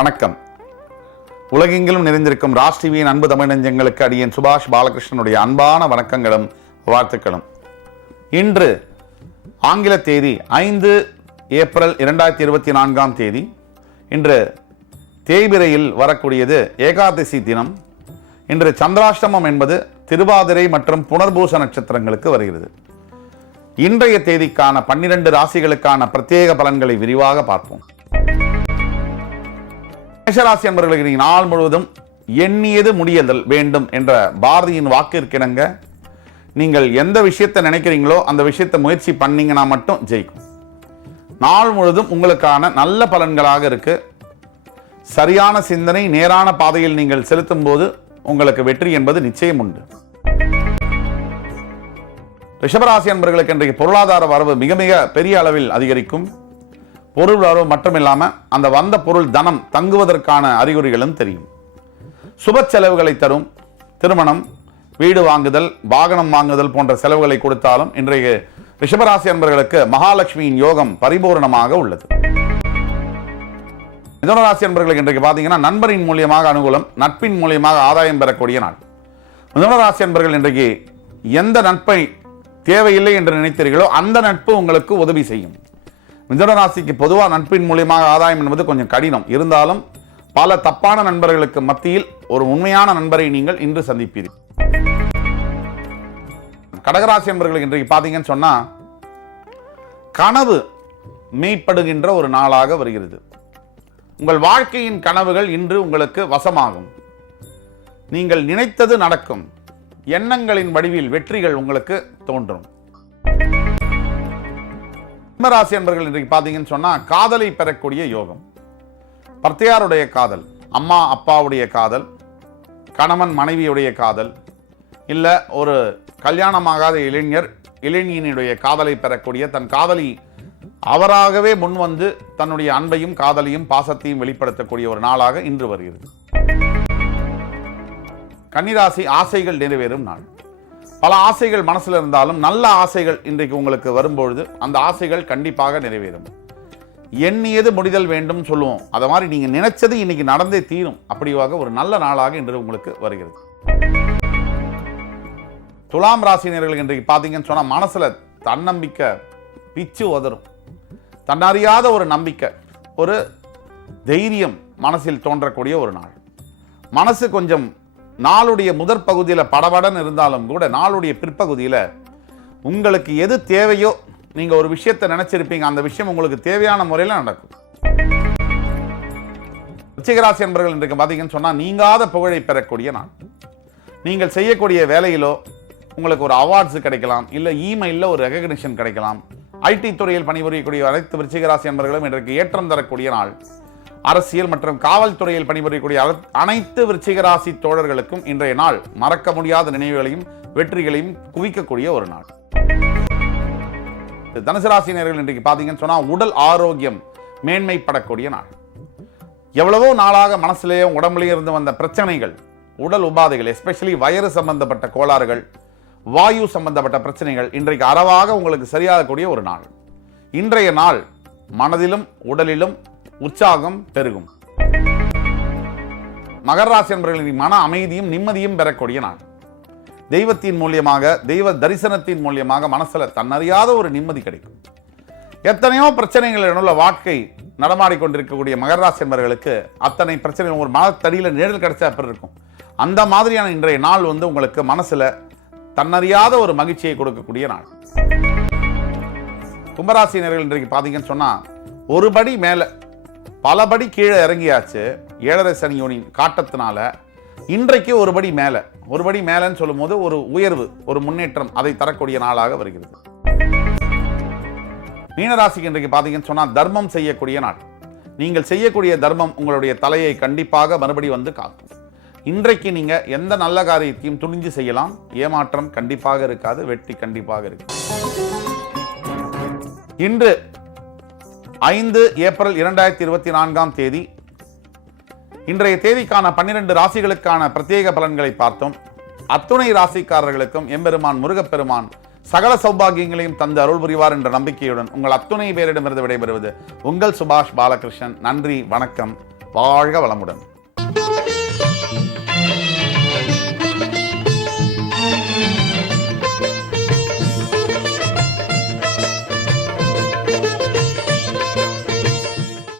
வணக்கம். உலகெங்கிலும் நிறைந்திருக்கும் ராஜ் டிவியின் அன்பு தமிழ் நெஞ்சங்களுக்கு அடியேன் சுபாஷ் பாலகிருஷ்ணனுடைய அன்பான வணக்கங்களும் வாழ்த்துக்களும். இன்று ஆங்கில தேதி 5 ஏப்ரல் 2024 இன்று தேய்பிரையில் வரக்கூடியது ஏகாதசி தினம். இன்று சந்திராஷ்டமம் என்பது திருவாதிரை மற்றும் புனர்பூச நட்சத்திரங்களுக்கு வருகிறது. இன்றைய தேதிக்கான 12 ராசிகளுக்கான பிரத்யேக பலன்களை விரிவாக பார்ப்போம். மேஷராசி என்பவர்களுக்கு நாள் முழுவதும் எண்ணியது முடியதல் வேண்டும் என்ற பாரதியின் வாக்கிற்கிணங்க நீங்கள் எந்த விஷயத்தை நினைக்கிறீங்களோ அந்த விஷயத்தை முயற்சி பண்ணீங்கன்னா மட்டும் ஜெயிக்கும். நாள் முழுவதும் உங்களுக்கான நல்ல பலன்களாக இருக்கு. சரியான சிந்தனை நேரான பாதையில் நீங்கள் செலுத்தும் போது உங்களுக்கு வெற்றி என்பது நிச்சயம் உண்டு. ரிஷபராசி என்பவர்களுக்கு இன்றைக்கு பொருளாதார வரவு மிக மிக பெரிய அளவில் அதிகரிக்கும். பொருள் வரவு மட்டுமில்லாமல் அந்த வந்த பொருள் தனம் தங்குவதற்கான அறிகுறிகளும் தெரியும். சுப செலவுகளை தரும். திருமணம், வீடு வாங்குதல், வாகனம் வாங்குதல் போன்ற செலவுகளை கொடுத்தாலும் இன்றைய ரிஷபராசி என்பவர்களுக்கு மகாலட்சுமியின் யோகம் பரிபூர்ணமாக உள்ளது. மிதுனராசி என்பவர்களுக்கு இன்றைக்கு பார்த்தீங்கன்னா நண்பரின் மூலியமாக அனுகூலம், நட்பின் மூலியமாக ஆதாயம் பெறக்கூடிய நாள். மிதுனராசி என்பவர்கள் இன்றைக்கு எந்த நட்பை தேவையில்லை என்று நினைத்தீர்களோ அந்த நட்பு உங்களுக்கு உதவி செய்யும். மிதுன ராசிக்கு பொதுவாக நட்பின் மூலியமாக ஆதாயம் என்பது கொஞ்சம் கடினம். இருந்தாலும் பல தப்பான நண்பர்களுக்கு மத்தியில் ஒரு உண்மையான நண்பரை நீங்கள் இன்று சந்திப்பீர்கள். கடகராசி என்பவர்களுக்கு இன்றைக்கு பார்த்தீங்கன்னு சொன்னா கனவு மெய்ப்படுகின்ற ஒரு நாளாக வருகிறது. உங்கள் வாழ்க்கையின் கனவுகள் இன்று உங்களுக்கு வசமாகும். நீங்கள் நினைத்தது நடக்கும். எண்ணங்களின் வடிவில் வெற்றிகள் உங்களுக்கு தோன்றும். சிம்மராசி என்பவர்கள் இன்றைக்கு பார்த்தீங்கன்னு சொன்னா காதலை பெறக்கூடிய யோகம். பர்த்தையாருடைய காதல், அம்மா அப்பாவுடைய காதல், கணவன் மனைவியுடைய காதல், இல்ல ஒரு கல்யாணமாகாத இளைஞனுடைய காதலை பெறக்கூடிய தன் காதலி அவராகவே முன்வந்து தன்னுடைய அன்பையும் காதலையும் பாசத்தையும் வெளிப்படுத்தக்கூடிய ஒரு நாளாக இன்று வருகிறது. கன்னிராசி ஆசைகள் நிறைவேறும் நாள். பல ஆசைகள் மனசில் இருந்தாலும் நல்ல ஆசைகள் இன்றைக்கு உங்களுக்கு வரும்பொழுது அந்த ஆசைகள் கண்டிப்பாக நிறைவேறும். எண்ணியது முடிதல் வேண்டும் சொல்லுவோம். அதை மாதிரி நீங்க நினைச்சது இன்னைக்கு நடந்தே தீரும். அப்படியாக ஒரு நல்ல நாளாக இன்று உங்களுக்கு வருகிறது. துலாம் ராசினியர்கள் இன்றைக்கு பார்த்தீங்கன்னு சொன்னா மனசுல தன்னம்பிக்கை பிச்சு உதறும். தன்னறியாத ஒரு நம்பிக்கை, ஒரு தைரியம் மனசில் தோன்றக்கூடிய ஒரு நாள். மனசு கொஞ்சம் நாளுடைய முதற் பகுதியில் படபடன் இருந்தாலும் கூட நாளுடைய பிற்பகுதியில் உங்களுக்கு எது தேவையோ நீங்க ஒரு விஷயத்தை நினைச்சிருப்பீங்க, அந்த விஷயம் உங்களுக்கு தேவையான முறையில் நடக்கும். விருச்சிகராசி என்பவர்கள் இன்றைக்கு பார்த்தீங்கன்னு சொன்னா நீங்காத புகழை பெறக்கூடிய நாள். நீங்கள் செய்யக்கூடிய வேலையிலோ உங்களுக்கு ஒரு அவார்ட்ஸ் கிடைக்கலாம், இல்லை இமெயிலில் ஒரு ரெகக்னிஷன் கிடைக்கலாம். ஐடி துறையில் பணிபுரியக்கூடிய அனைத்து விருச்சிகராசி என்பவர்களும் இன்றைக்கு ஏற்றம் தரக்கூடிய நாள். அரசியல் மற்றும் காவல்துறையில் பணிபுரியக்கூடிய அனைத்து விருச்சிகராசி தோழர்களுக்கும் இன்றைய நாள் மறக்க முடியாத நினைவுகளையும் வெற்றிகளையும் குவிக்கக்கூடிய ஒரு நாள். தனுசு ராசினியர்கள் இன்றைக்கு பார்த்தீங்கன்னு சொன்னா உடல் ஆரோக்கியம் மேன்மைப்படக்கூடிய நாள். எவ்வளவோ நாளாக மனசுலேயே உடம்புலேயே இருந்து வந்த பிரச்சனைகள், உடல் உபாதைகள், எஸ்பெஷலி வயிறு சம்பந்தப்பட்ட கோளாறுகள், வாயு சம்பந்தப்பட்ட பிரச்சனைகள் இன்றைக்கு அறவாக உங்களுக்கு சரியாகக்கூடிய ஒரு நாள். இன்றைய நாள் மனதிலும் உடலிலும் உற்சாகம் பெருகும். மகர ராசி என்பவர்களின் மன அமைதியும் நிம்மதியும் பெறக்கூடிய நாள். தெய்வத்தின் மூலியமாக, தெய்வ தரிசனத்தின் மூலியமாக மனசுல தன்னறியாத ஒரு நிம்மதி கிடைக்கும். எத்தனையோ பிரச்சனைகளுள்ள வாழ்க்கை நடமாடிக்கொண்டிருக்கக்கூடிய மகர ராசி என்பவர்களுக்கு அத்தனை பிரச்சனை ஒரு மனத்தடியில் நிழல் கிடைச்சா இருக்கும். அந்த மாதிரியான இன்றைய நாள் உங்களுக்கு மனசுல தன்னறியாத ஒரு மகிழ்ச்சியை கொடுக்கக்கூடிய நாள். கும்பராசினியர்கள் இன்றைக்கு பார்த்தீங்கன்னு சொன்னா ஒரு படி மேல பலபடி கீழே இறங்கியாச்சு. 7.5 சனியோனின் காட்டத்தினால இன்றைக்கு ஒரு படி மேலன்னு சொல்லும் போது ஒரு உயர்வு, ஒரு முன்னேற்றம் அதை தரக்கூடிய நாளாக வருகிறது. மீனராசிக்கு இன்றைக்கு பார்த்தீங்கன்னு சொன்னா தர்மம் செய்யக்கூடிய நாள். நீங்கள் செய்யக்கூடிய தர்மம் உங்களுடைய தலையை கண்டிப்பாக மறுபடி வந்து காக்கும். இன்றைக்கு நீங்க எந்த நல்ல காரியத்தையும் துணிஞ்சு செய்யலாம். ஏமாற்றம் கண்டிப்பாக இருக்காது, வெற்றி கண்டிப்பாக இருக்கு. இன்று 5 ஏப்ரல் 2024 இன்றைய தேதிக்கான 12 ராசிகளுக்கான பிரத்யேக பலன்களை பார்த்தோம். அத்துணை ராசிக்காரர்களுக்கும் எம்பெருமான் முருகப்பெருமான் சகல சௌபாகியங்களையும் தந்து அருள் புரிவார் என்ற நம்பிக்கையுடன் உங்கள் அத்துணை பேரிடமிருந்து விடைபெறுவது உங்கள் சுபாஷ் பாலகிருஷ்ணன். நன்றி, வணக்கம், வாழ்க வளமுடன்.